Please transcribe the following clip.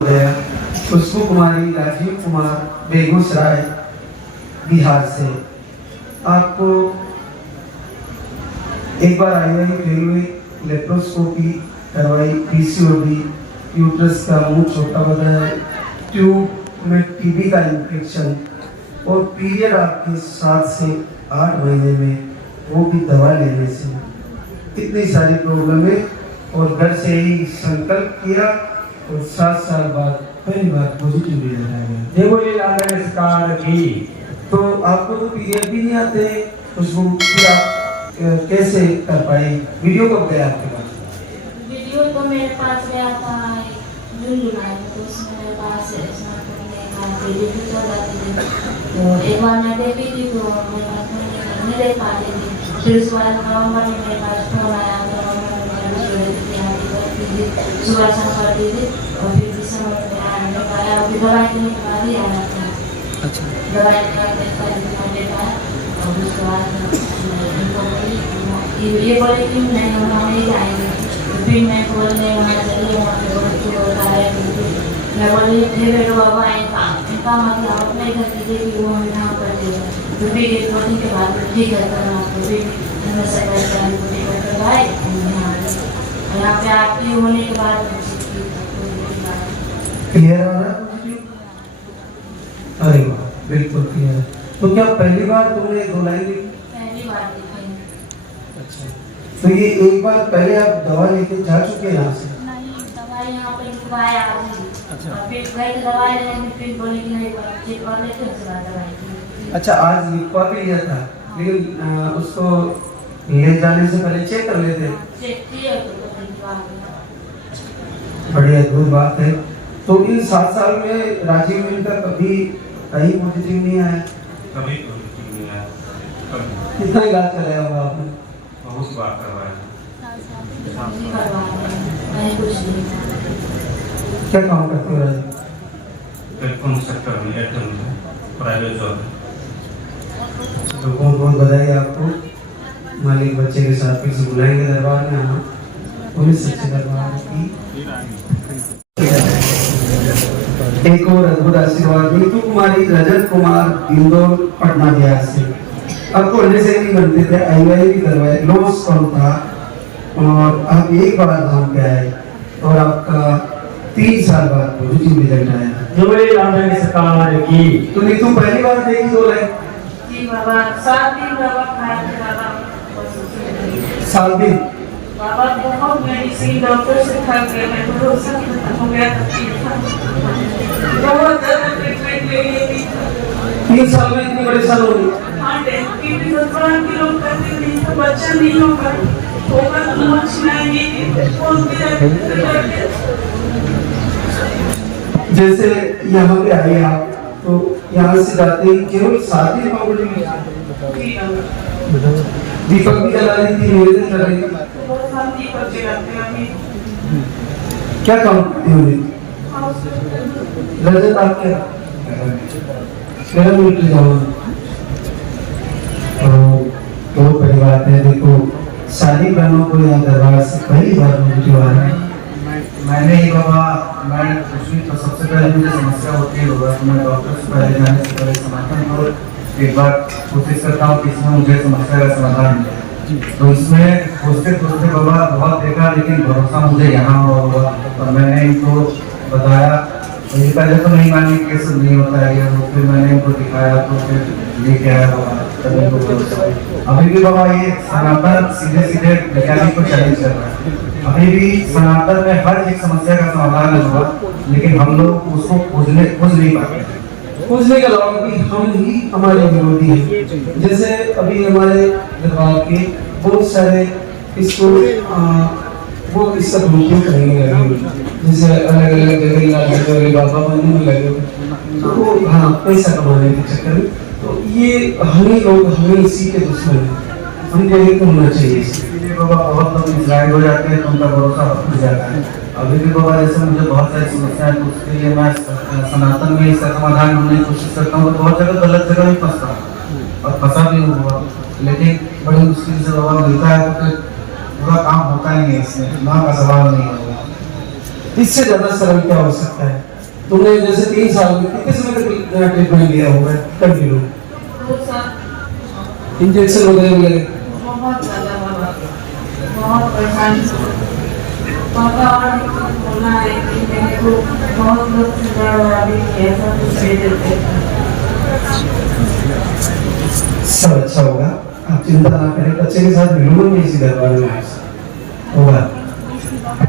खुशबू कुमारी राजीव कुमार बेगूसराय बिहार से। आपको एक बार IVI फेल हुई, लेप्रोस्कोपी करवाई, PCOD, यूट्रस का मुंह छोटा बना है, ट्यूब में TB का इन्फेक्शन और पीरियड आपके 7 से 8 महीने में, वो भी दवा लेने से। इतनी सारी प्रॉब्लम है और घर से ही संकल्प किया और 7 साल बाद पहली बार पॉजिटिव रिजल्ट आया। देखो ये लाना इसकार की तो आपको तो पीरियड भी नहीं आते, उसको फिर आप कैसे कर पाए? वीडियो कब गया आपके पास? वीडियो तो मेरे पास गया था जून जुलाई में, तो उसमें मेरे पास वीडियो भी चल जाती थी। तो एक बार मैं देखी थी तो मेरे पास नहीं देख पाती थी। फिर उस बार नवंबर में मेरे पास फोन आया, सुबह शाम करती थी और फिर दिसंबर में आने पाया, फिर दवाई देने के बाद ही आया था। अच्छा, दवाई का और उसके बाद ये बोले कि नहीं हम नहीं जाएंगे। तो फिर मैं बोलने वहाँ चलिए, वहाँ पे बोलता है मैं बोली थे बेटो बाबा इनका मतलब अपने घर की देखी वो हम यहाँ कर देगा। तो फिर एक 2 दिन के बाद ठीक है करना, तो फिर हमने सब करवाए यहाँ पे आपकी होने के बाद क्लियर हो रहा है? अरे वाह, बिल्कुल क्लियर। तो क्या पहली बार तुमने 2 लाइन लिखी? पहली बार दिखाई। अच्छा, तो ये एक बार पहले आप दवा लेके जा चुके हैं यहाँ से? नहीं, दवाई यहाँ पे लिखवाया आज ही। अच्छा। और फिर गए दवाई लेने, फिर बोले कि नहीं चेक कर लेते उसके बाद दवाई। अच्छा, आज लिखवा भी लिया था, लेकिन उसको ले जाने से पहले चेक कर लेते। चेक किया तो बड़ी अद्भुत बात है। तो इन 7 साल में राजीव इनका कभी कहीं पॉजिटिव नहीं आया? कभी पॉजिटिव नहीं आया। कितना इलाज कराया होगा आपने? बहुत बार करवाया। क्या काम करते हो राजीव? टेलीकॉम सेक्टर में एयरटेल में प्राइवेट जॉब है। तो बहुत बहुत बधाई आपको। मालिक बच्चे के साथ फिर से बुलाएंगे दरबार में, आना पुलिस सच्चे दरबार की। एक और अद्भुत आशीर्वाद नीतू कुमारी रजत कुमार इंदौर पटना बिहार से। आपको अन्य से नहीं बनते थे, IVI भी करवाए, लॉस कम था और आप एक बार धाम पे आए और आपका 3 साल बाद पॉजिटिव रिजल्ट आया। जो ये लाना इसकार की तो नीतू पहली बार देखी 2 लाइन? जी बाबा 7 दिन दवा खाया थे बाबा। 7 दिन बाबा बहुत मेडिसिन डॉक्टर से खा के मैं भरोसा खत्म हो गया था। बहुत ज्यादा ट्रीटमेंट ले ली थी। 3 साल में इतनी परेशान हो गई? हाँ, की भी 10-12 किलो करती थी तो बच्चा नहीं होगा तो मछलाएंगे जैसे यहाँ पे आए आप, तो यहाँ से जाते ही केवल 7 दिन पॉजिटिव। दीपक भी जला रही थी, निवेदन कर रही थी। क्या काम करती हो? रजत आप क्या मेरा मिलिट्री जाऊँ तो बड़ी बात है। देखो सारी बहनों को यहाँ दरबार से पहली बार पॉजिटिव आ रहा है। मैंने ही बाबा मैं पूछी तो सबसे पहले मुझे समस्या होती है होगा तो मैं डॉक्टर से पहले जाने से पहले समाधान और एक बार कोशिश करता हूँ कि इसमें मुझे समस्या का समाधान मिले। तो इसमें खोजते खोजते बाबा बहुत देखा, लेकिन भरोसा मुझे यहाँ हुआ होगा और मैंने इनको बताया। तो ये पहले तो नहीं मानी कि सब नहीं होता है ये, फिर मैंने इनको दिखाया तो फिर लेके आया बाबा। अभी भी बाबा ये सनातन सीधे सीधे वैज्ञानिक को चैलेंज कर रहा है। अभी भी सनातन में हर एक समस्या का समाधान होगा, लेकिन हम लोग उसको खोज नहीं पाते। पूछने के अलावा भी हम ही हमारे विरोधी हैं। जैसे अभी हमारे दरबार के बहुत सारे इसको वो इसका दुरुपयोग करने लगे, जैसे अलग अलग जगह इलाज करने बाबा बनने में लगे, तो वो हाँ पैसा कमाने के चक्कर में। तो ये हमें लोग हमें इसी के दुश्मन हैं, हमको ये होना चाहिए। इसलिए बाबा बहुत लोग मिसगाइड हो जाते हैं तो उनका भरोसा उठ जाता है। अभी भी बाबा जैसे मुझे बहुत सारी समस्याएं हैं, उसके लिए मैं सनातन में इसका समाधान ढूंढने की कोशिश करता हूँ। तो बहुत जगह गलत जगह भी फंसता हूँ और फंसा भी हुआ, लेकिन बड़ी मुश्किल से बाबा मिलता है तो पूरा काम होता ही है। इसमें माँ का सवाल नहीं होगा। इससे ज्यादा सरल क्या हो सकता है? तुमने जैसे 3 साल में कितने समय तक ट्रीटमेंट लिया होगा कंटिन्यू? 2 साल इंजेक्शन वगैरह लगे? बहुत ज़्यादा बाबा, बहुत परेशानी। पापा और बोलना है कि मेरे को बहुत लोग सुझा रहा है कि ऐसा कुछ दे देते। सब अच्छा होगा, आप चिंता ना करें। बच्चे के साथ मिलूंगा मैं इसी दरबार में होगा।